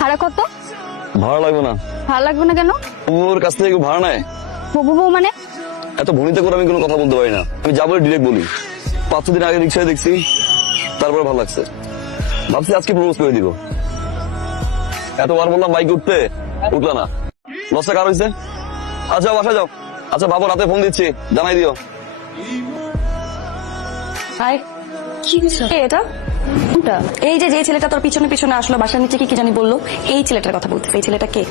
ভাড়া কত? ভাড়া লাগবে না। ভাড়া লাগবে না কেন? ওর কাছ থেকে কেউ ভাড়া নেয়? হবু বউ মানে? এত ভনিতে করে আমি কোনো কথা বলতে পারি না, আমি যাবো ডিরেক্ট বলি। 5-6 দিন আগে রিক্সায় দেখছি, তারপরে ভালো লাগছে, ভাবছি আজকে প্রপোজ করে দিব। এতবার বললাম বাইকে উঠতে, উঠলা না। লসটা কার হয়েছে? আচ্ছা বাসা যাও। আচ্ছা বাবু, রাতে ফোন দিচ্ছি, জানাই দিও। হাই, কি হয়েছে? এটা কোনটা? এই যে ছেলেটা তোর পিছনে পিছনে আসলো, বাসার নিচে কি জানি বললো, এই ছেলেটার কথা বলতে। এই ছেলেটা কে?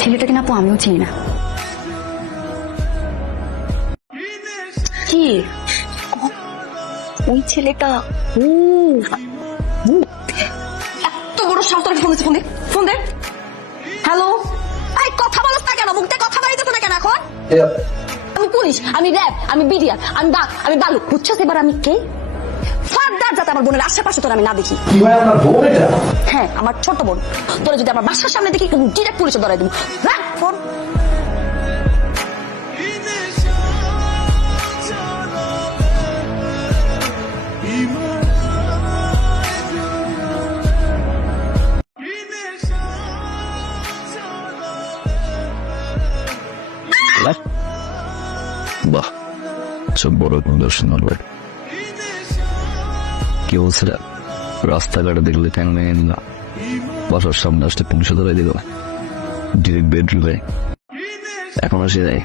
ছেলেটাকে না আপু আমিও চিনি না। কি ওই ছেলেটা? এত বড় সাহস তোর! ফোন দিচ্ছে, ফোন দে, ফোন দে। হ্যালো, এই কথা বলছ না কেন? মুখতে কথা বাড়িতে না কেন এখন? আমি পুলিশ, আমি র্যাব, আমি বিডিআর, আমি বাঘ, আমি বালু। বুঝছো এবার আমি কে? ফার্দার যাতে আমার বোনের আশেপাশে তোর আমি না দেখি। হ্যাঁ, আমার ছোট বোন। তোরা যদি আমার বাসার সামনে দেখি, ডিরেক্ট পুলিশে ধরাই দেবো। রাখ ফোন। বাহ, সব বড় দর্শন হবে। কি বলছে? রাস্তাঘাটে দেখলে ঠ্যাং ভেঙে নিল, বাসার সামনে আসতে পুলিশে ধরাই দিল, ডিরেক্ট বেডরুমে। এখন আসে যায়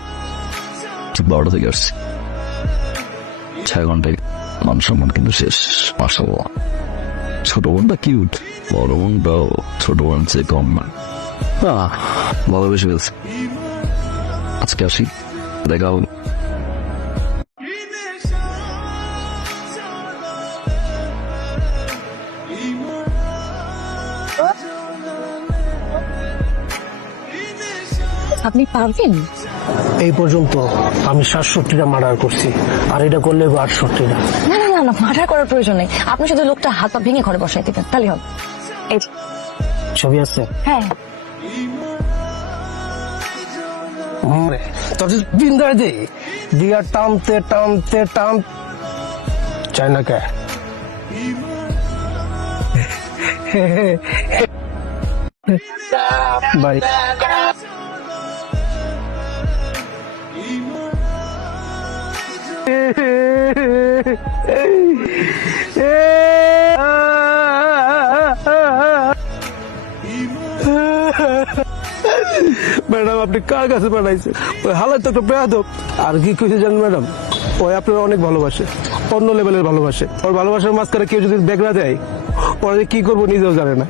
12টা থেকে আসছে, 6 ঘন্টায় মান সম্মান কিন্তু শেষ। মাশাআল্লাহ, ছোট বোনটা কিউট, বড় বোনটাও ছোট বোন চেয়ে কম না। ভালোবেসে ফেলছে। আজকে আসি, দেখা হবে। আপনি পারবেন? এই পর্যন্ত আমি 67টা মার্ডার করছি, আর এটা করলে 68টা। না না না না, মার্ডার করার প্রয়োজন নেই। আপনি শুধু লোকটা হাত পা ভেঙে ঘরে বসাই দিবেন, তাহলে হবে। এই যে। ছবি আছে? হ্যাঁ। তোর বিন্দায় দে দিয়া টানতে টানতে টান চাই না কে? ভাই ম্যাডাম, আপনি কার কাছে পাঠাইছে? ওই হালাত তো একটা বেয়াদব। আর কি কইছে জানেন ম্যাডাম? ওই আপনার অনেক ভালোবাসে, অন্য লেভেলের ভালোবাসে। ওর ভালোবাসার মাঝখানে কেউ যদি বেগরা দেয়, পরে কি করবো নিজেও জানে না।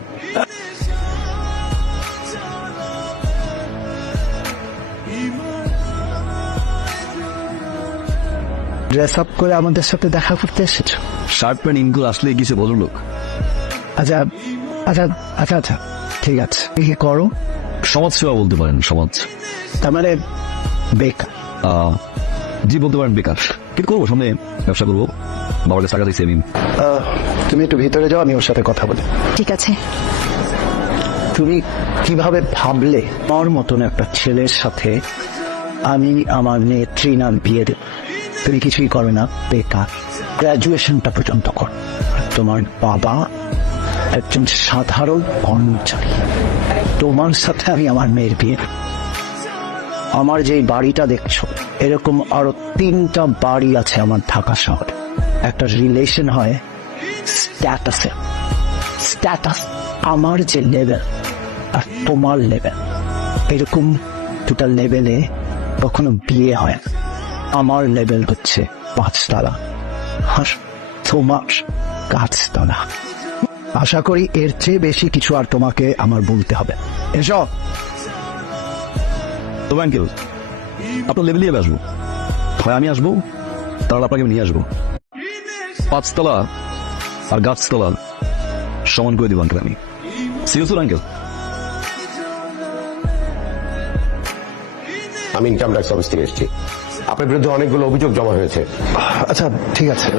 ড্রেস আপ করে আমাদের সাথে দেখা করতে এসেছো? শার্ট প্যান্ট ইনগুলো আসলে কিছু ভদ্রলোক। আচ্ছা আচ্ছা আচ্ছা আচ্ছা, ঠিক আছে। কি করো? সমাজ সেবা বলতে পারেন, সমাজ। তার মানে বেকার? জি বলতে পারেন বেকার, কিন্তু করবো, সামনে ব্যবসা করবো। বাবার কাছে টাকা দিচ্ছি আমি। তুমি একটু ভিতরে যাও, আমি ওর সাথে কথা বলি। ঠিক আছে। তুমি কিভাবে ভাবলে আমার মতন একটা ছেলের সাথে আমি আমার মেয়ে ট্রিনার বিয়ে দেব? তুমি কিছুই করবে না, বেকার। গ্রাজুয়েশনটা পর্যন্ত কর। তোমার বাবা একজন সাধারণ কর্মচারী, তোমার সাথে আমি আমার মেয়ের বিয়ে দেব। আমার যে বাড়িটা দেখছো, এরকম আরো 3টা বাড়ি আছে আমার ঢাকা শহরে। একটা রিলেশন হয় স্ট্যাটাসে। স্ট্যাটাস আমার যে লেভেল আর তোমার লেভেল, এরকম দুটা লেভেলে কখনো বিয়ে হয় না। আমার লেভেল হচ্ছে 5 তলা, আর তোমার 5 তলা। আশা করি এর চেয়ে বেশি কিছু আর তোমাকে আমার বলতে হবে। এসো। তো আঙ্কেল, আপনার লেভেল নিয়ে আসবো, হয় আমি আসবো, তাহলে আপনাকে নিয়ে আসবো। 5 তলা আর গাছতলা সমান করে দিব আঙ্কেল আমি। Serious uncle? আমি ইনকাম ট্যাক্স অফিস থেকে এসেছি। আপনার বিরুদ্ধে অনেকগুলো অভিযোগ জমা হয়েছে। আচ্ছা ঠিক আছে,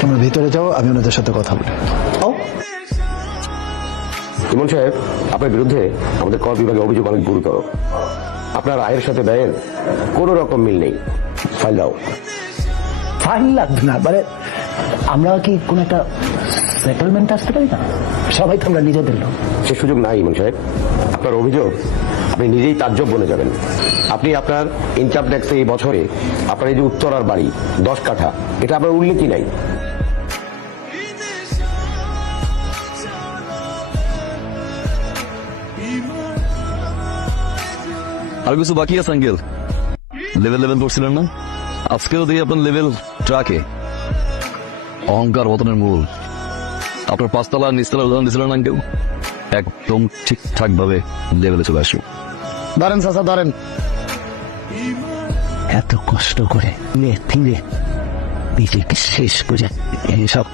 তোমরা ভিতরে যাও, আমি ওনাদের সাথে কথা বলি। ইমন সাহেব, আপনার বিরুদ্ধে আমাদের কর বিভাগে অভিযোগ অনেক গুরুতর। আপনার আয়ের সাথে ব্যয়ের কোন রকম মিল নেই। ফাইল দাও। ফাইন লাগবে না, মানে আমরা কি কোন একটা সেটেলমেন্ট আসতে পারি না? সবাই তো আমরা নিজেদের লোক। সে সুযোগ নাই ইমাম সাহেব। আপনার অভিযোগ আপনি নিজেই তাজ্জব বনে যাবেন। আপনি আপনার ইনকাম ট্যাক্সে এই বছরে আপনার এই যে উত্তরার বাড়ি 10 কাঠা, এটা আপনার উল্লেখই নাই। আর কিছু বাকি আছে আঙ্কেল? লেভেল করছিলেন না, আজকেও দেখি আপনার লেভেল ট্রাকে। অহংকার পতনের মূল। আপনার 5 তলা নিচতলার উদাহরণ দিয়েছিলেন আঙ্কেল, একদম ঠিকঠাক ভাবে লেভেলে চলে আসুন। ধরেন চাচা ধরেন। এত কষ্ট করে ফিরে নিজেকে শেষ করে এইসব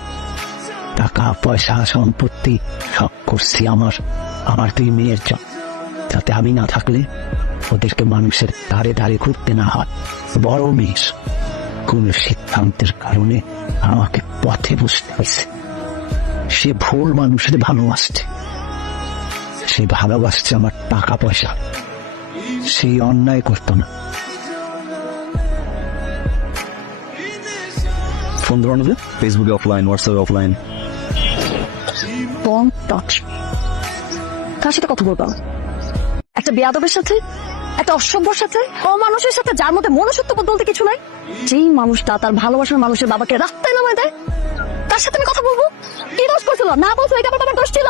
টাকা পয়সা সম্পত্তি সব করছি আমার 2 মেয়ের জন্য, যাতে আমি না থাকলে ওদেরকে মানুষের ধারে ধারে ঘুরতে না হয়। বড় মেয়ে কোন সিদ্ধান্তের কারণে আমাকে পথে বসতে হয়েছে। সে ভুল মানুষের ভালোবাসছে, সে ভালোবাসছে আমার টাকা পয়সা, সেই অন্যায় করতো না। ফোন ধরুন, ফেসবুকে অফলাইন, হোয়াটসঅ্যাপে অফলাইন। Don't touch me. কার সাথে কথা বলবো? একটা বেয়াদবের সাথে, একটা অসভ্যর সাথে, অমানুষের সাথে, যার মধ্যে মনুষ্যত্ববোধ বলতে কিছু নাই। যেই মানুষটা তার ভালোবাসার মানুষের বাবাকে রাস্তায় নামায় দেয়, তার সাথে আমি কথা বলবো? কি দোষ করছিল? না বলছো এটা আমার দোষ ছিল?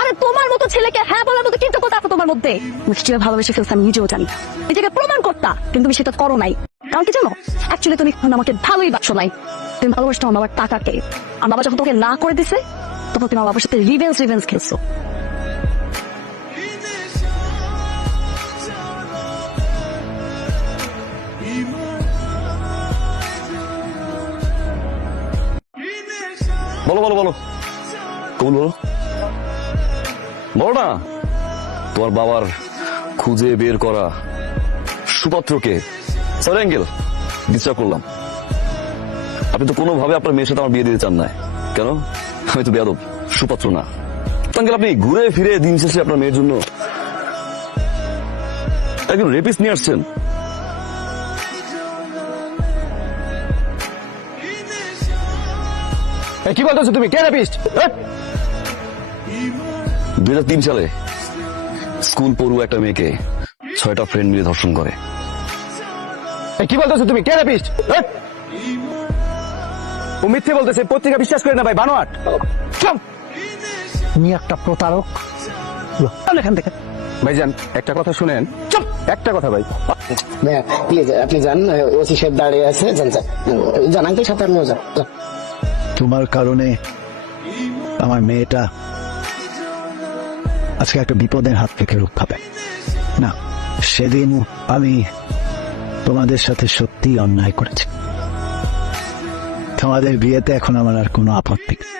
আরে তোমার মতো ছেলেকে হ্যাঁ বলার মতো কিন্তু কথা আছে তোমার মধ্যে। কিভাবে ভালোবেসে ফেলছে আমি নিজেও জানি। নিজেকে প্রমাণ করতা, কিন্তু তুমি সেটা করো নাই। কারণ কি জানো, অ্যাকচুয়ালি তুমি এখন আমাকে ভালোই বাসো নাই। তুমি ভালোবাসতো আমার বাবার টাকাকে। আমার বাবা যখন তোকে না করে দিছে, তখন তুমি আমার বাবার সাথে রিভেঞ্জ খেলছো। বলো বলো বলো, কবুল বলো, বলো না। তোমার বাবার খুঁজে বের করা সুপাত্রকে। সরি আঙ্কেল, ডিস্টার্ব করলাম। আপনি তো কোনোভাবে আপনার মেয়ের সাথে আমার বিয়ে দিতে চান না। কেন? আমি তো বেয়াদব, সুপাত্র না। আঙ্কেল, আপনি ঘুরে ফিরে দিন শেষে আপনার মেয়ের জন্য একজন রেপিস্ট নিয়ে আসছেন। কি বলতেছো তুমি? কে রেপিস্ট? 2003 সালে স্কুল পড়ুয়া একটা মেয়েকে 6টা ফ্রেন্ড মিলে ধর্ষণ করে। কি বলতেছো তুমি? কে রেপিস্ট? ও মিথ্যে বলতেছে, পত্রিকা বিশ্বাস করে না ভাই, বানোয়াট। তুমি একটা প্রতারক। এখান থেকে ভাইজান একটা কথা শুনেন। চুপ, একটা কথা ভাই। প্লিজ আপনি যান, ওসি সাহেব দাঁড়িয়ে আছে, যান আঙ্কেল সাথে আপনিও যান। তোমার কারণে আমার মেয়েটা আজকে একটা বিপদের হাত থেকে রক্ষা পায় না। সেদিন আমি তোমাদের সাথে সত্যি অন্যায় করেছি। তোমাদের বিয়েতে এখন আমার আর কোনো আপত্তি নেই।